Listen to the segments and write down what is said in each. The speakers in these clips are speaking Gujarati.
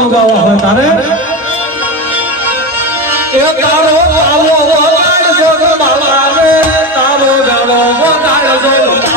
બોલું ગાવા હોય તારે? એ તારો ગાવો વગાડ જોગ માલા રે તારો ગાવો વગાડ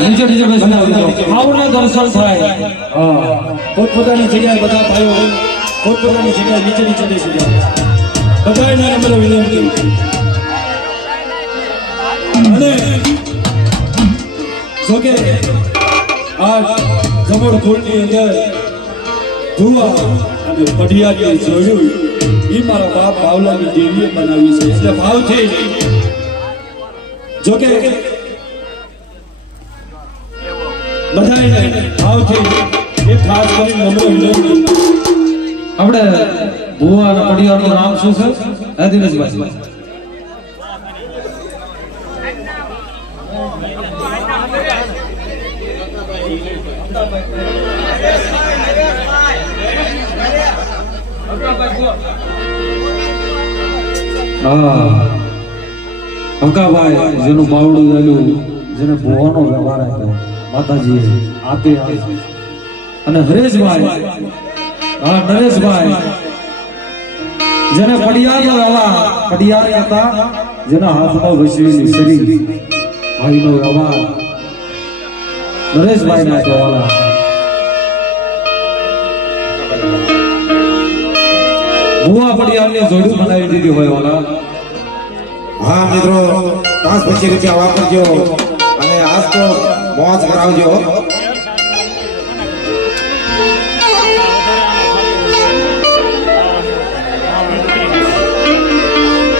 નીચે નીચે બેસીને આવજો આવું દર્શન થાય. હા. પોતપોતાની જગ્યાએ બધા ભાઈઓ પોતપોતાની જગ્યાએ નીચે નીચે બેસી જાય બધાને મને વિનંતી. અને જોકે આ જમણ ખોળની અંદર ધુવા અને પઢિયારી જોયું એ મારા બાપ બાવલાની દેવીએ બનાવી છે. એટલે ભાવથી જોકે બધાને ભાવથી એ ખાસ કરીને નમ્ર વિનંતી. આપણે ભુવા અને પડિયાનું નામ શું છે? હે દિનેશભાઈ હા. અંકાભાઈ જેનું બાવડું ચાલ્યું જેને ભુવાનો વ્યવહાર આપ્યો. માતાજી આપે અને હરેશભાઈ, હા, નરેશભાઈ, જેને પડિયાળનો વ્યવહાર પડિયાર હતા, જેના હાથમાં વસવેલી શરીર ભાઈનો વ્યવહાર નરેશભાઈ ના કહેવાના ભુવા પડિયાળને જોડું બનાવી દીધી હોય વાલા હા, મિત્રો, પાંચ પછી રૂપિયા વાપરજો. અને આજ તો મોજ કરાવજો.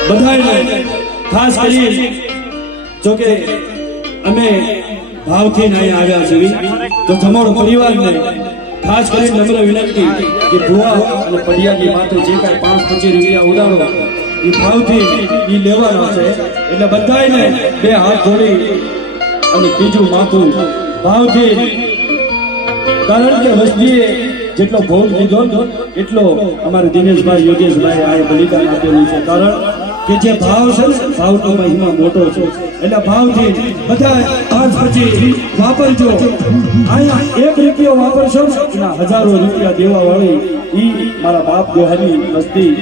બધાને ખાસ કરી જોકે અમે ભાવથી અહીં આવ્યા છીએ. તો તમારો પરિવારને ખાસ કરી નમ્ર વિનંતી કે ભુવા અને પડિયાની માથે જે કાંઈ પાંચ પચીસ રૂપિયા ઉડાડો, એ ભાવથી એ લેવાનો છે. એટલે બધાને બે હાથ જોડી અને બીજું માથું ભાવથી કારણ કે વસ્તીએ જેટલો ભોગ લીધો, એટલો અમારે દિનેશભાઈ, યોગેશભાઈ, આ બલિદાન આપેલું છે. કારણ કે જે ભાવ છે ને ભાવનો મહિમા મોટો છે. એટલે ભાવથી બધા પાંચ પછી વાપરજો. અહીંયા એક રૂપિયો વાપરશો ને હજારો રૂપિયા દેવા વાળી ઈ મારા બાપ ગોહાની વસ્તી,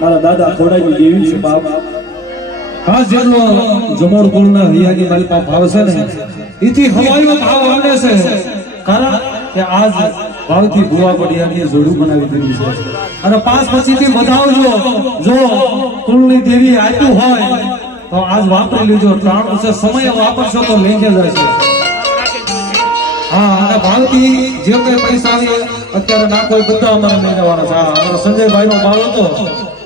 મારા દાદા ખોડાની દેવી છે બાપ. ખાસ જેટલો જમોડ ના હૈયાની મારી પાસે ભાવ છે ને, એથી હવાઈનો ભાવ આવે છે. કારણ કે આજ ભાવથી ભુવા પડિયાની જોડું બનાવી દીધું છે. અને પાંચ પછી થી વધાવજો. જો કુળની દેવી આપ્યું હોય, તો આજ વાપરી લેજો. ત્રણ છે સમય વાપરશો તો લઈને જશે હા, અને ભાવથી જે કઈ પૈસા અત્યારે ના કોઈ બધા અમારે લઈ છે. સંજયભાઈ નો ભાવ હતો.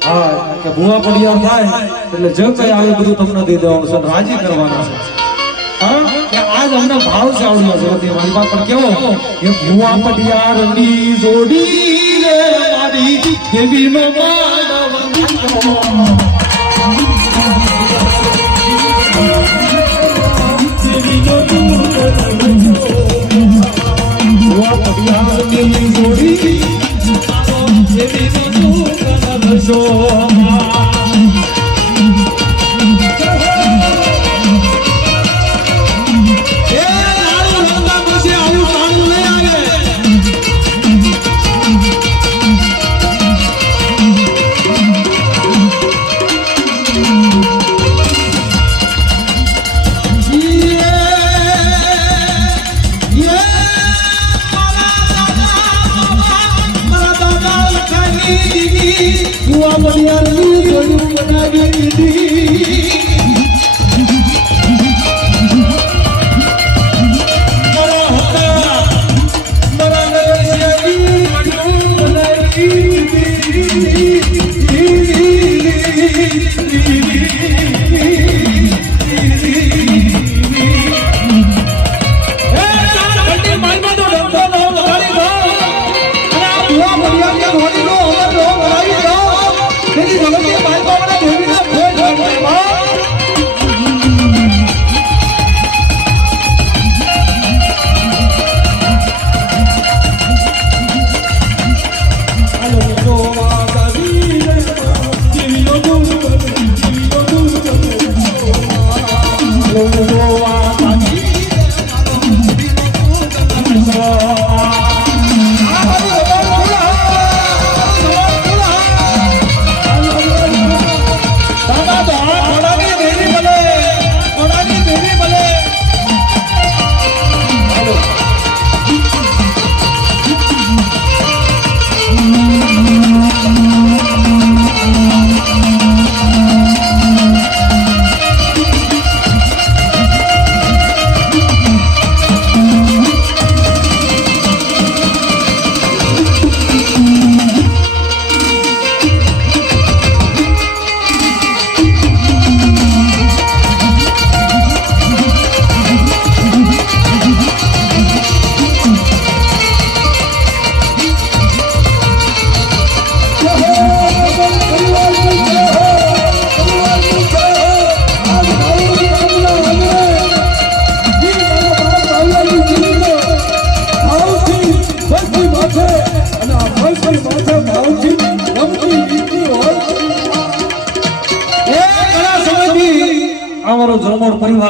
હા, કે ભૂવા પડિયા થાય, એટલે જે કઈ આવે બધું તમને દઈ દેવાનું છે રાજી કરવાના છે. હા આજ અમને ભાવ છે આવડ્યો જગતની મારી વાત, પણ કેવો? કે ભૂવા પડિયા ની જોડી રે મારી દેવી નો ભૂવા પડિયાર ની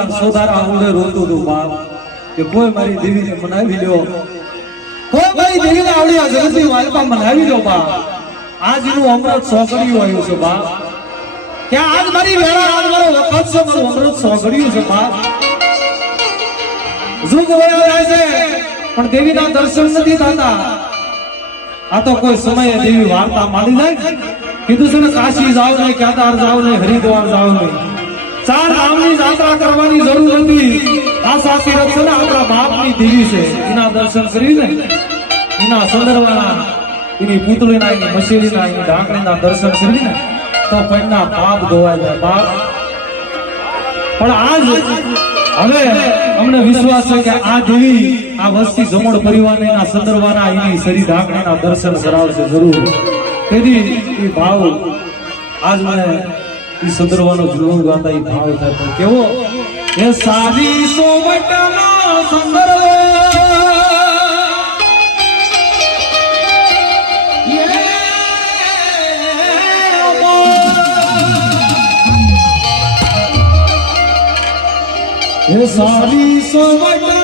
પરિવાર સોદારા આવડી પણ દેવીના દર્શન નથી થતા. આ તો કોઈ સમયે દેવી વાર્તા માની જાય કીધું છે ને, કાશી જાવ નહીં કેદાર જાવ નહીં, હરિદ્વાર જાવ નહીં. ચાર ધામની યાત્રા કરવાની જરૂર નથી આ સાચી રથ છે ને આપણા બાપની દેવી છે. એના દર્શન કરીને એના સંદર્ભના એની પૂતળીના, એની મશેલીના એની ઢાંકણીના દર્શન કરીને તો પૈના પાપ ધોવાય જાય. બાપ. પણ આજ હવે અમને વિશ્વાસ છે કે આ દેવી, આ વસ્તી જમણ પરિવારને એના સંદર્ભના, એની શરીર ઢાંકણીના દર્શન કરાવશે જરૂર. તેથી એ ભાવ આજ મને એ સંદર્ભનો જીવન ગાતા એ ભાવ થાય. કેવો? એ સારી સોવટનો સુંદર સારી સોવટનો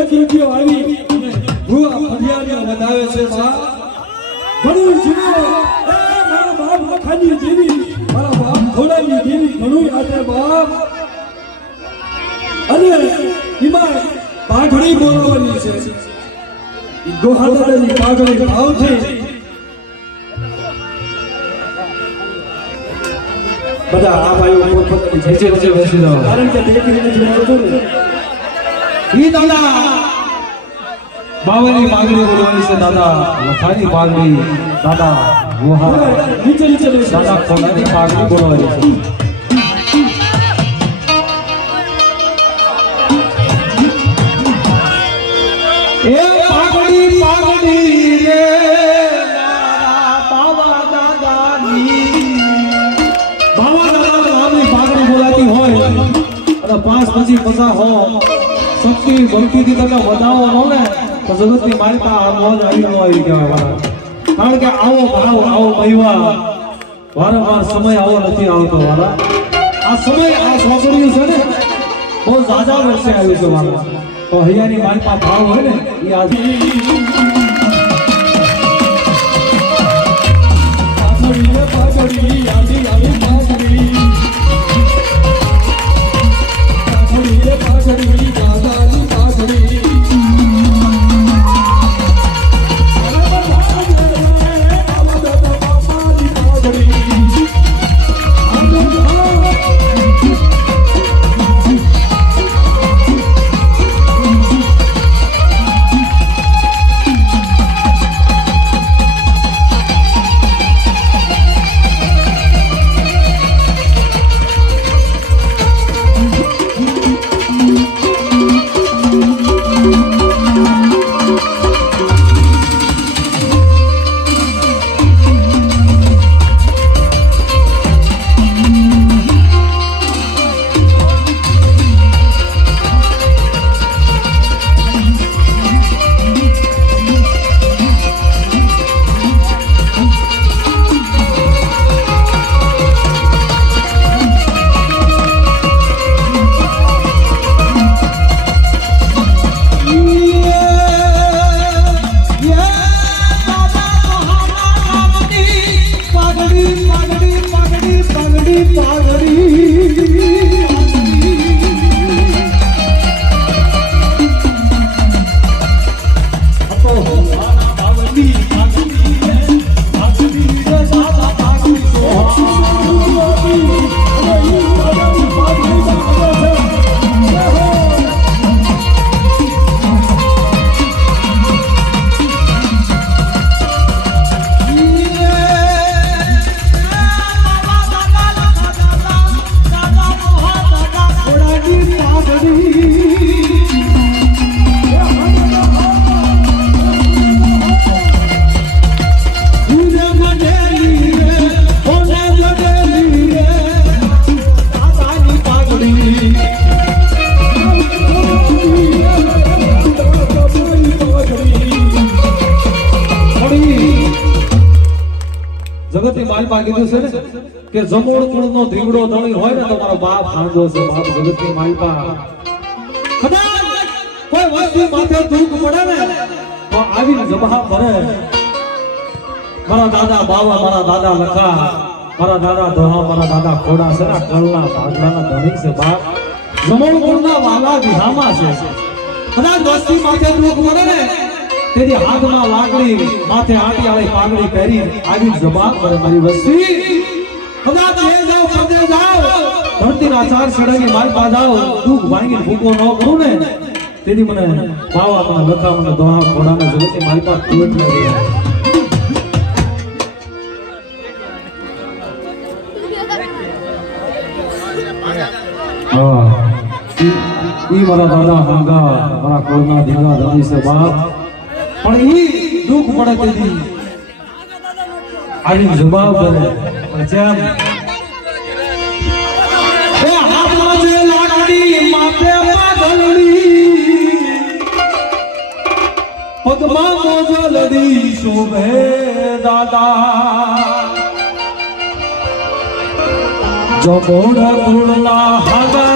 એક રૂપિયો આવી અને ભૂવા ફરિયાદને વધાવે છે, બા. ઘણું જીવે એ, મારા બાપ લખાની જીવી, મારા બાપ ઘોડાની જીવી ઘણું યાદે બાપ. અને એમાં પાઘડી બોલવાની છે. ગોહાદાની પાઘડી ભાવથી. બધા આ ભાઈઓ પોતપોતાની જે જે બેસી કારણ કે દેખી કિલોમીટર જતો ને. ઈ દાદા. બાવની માગણી. બોલવાની છે દાદા લખાની માગણી દાદા ગુહા નીચે નીચે. દાદા ખોલાની માગણી બોલવાની છે પાંચ પછી મજા હો શક્તિ ભક્તિથી તમે વધાવો નો તો જગતની માલિકા આ મોજ આવી ન આવી કહેવાય કારણ કે આવો ભાવ આવો મહિમા વારંવાર સમય આવો નથી આવતો વાળા આ સમય આ સોસડીયું છે ને બહુ ઝાઝા વર્ષે આવ્યું છે વાળા તો હૈયાની માલિકા ભાવ હોય ને એ આજે પાછળ પાઘડી, આવી કીધું છે ને કે જમોડ કુળનો ધીવડો ધણી હોય ને તમારો બાપ હાંડો છે, બાપ જગતની માલપા કદાચ કોઈ વસ્તુ માથે દુઃખ પડે ને, તો આવી જબહા ભરે મારા દાદા બાવા, મારા દાદા લખા મારા દાદા ધોહા મારા દાદા ખોડા છે ને કળના ભાગલાના ધણી છે બાપ. જમોડ કુળના વાલા વિહામાં છે. કદાચ વસ્તુ માથે દુઃખ પડે ને તેની હાથમાં લાકડી, માથે આટી વાળી પાઘડી પહેરી આવી જબાન પર મારી વસ્તી. કદાચ એ જાઓ પદે જાઓ. ધરતીના ચાર સડાની મારી પા જાઓ દુઃખ ભાંગીને ભૂકો ન કરું ને. તેથી મને બાવા મને લખા મને દોહા ઘોડાને જગતે મારી પાસે કુવત ન રહી ઈ- ઈ મારા દાદા હંગા મારા કોળના ધીંગા ધણી સે બાપ. પણ એ દુઃખ પડે તેથી. આની જવાબ બને પણ જેમ જે પગમાં મોજલડી શોભે દાદા. જમોડ કુળના હાગા